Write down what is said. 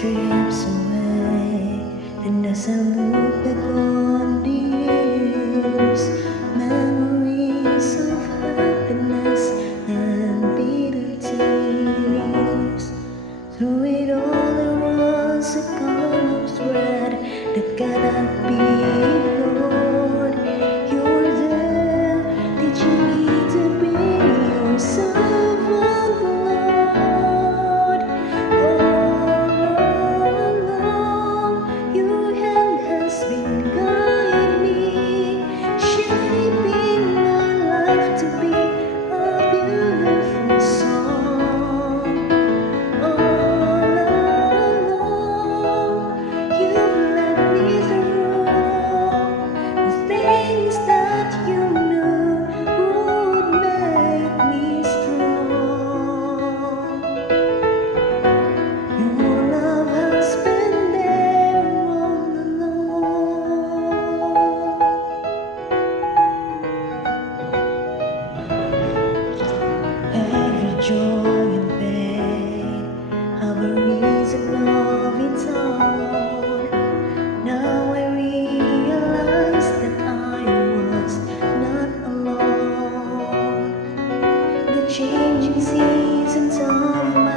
strips away, and as I look back on the years, memories of happiness and bitter tears. Through it all there was a common thread that cannot be ignored. You were there, did you need to be yourself alone? All along, your hand has been guiding me, shaping my life to be a beautiful song. All along, you've led me through the things that you knew would make me strong. Your love has been there all along. Every joy and pain have a reason of its own. Now I realize that I was not alone. The changing seasons of my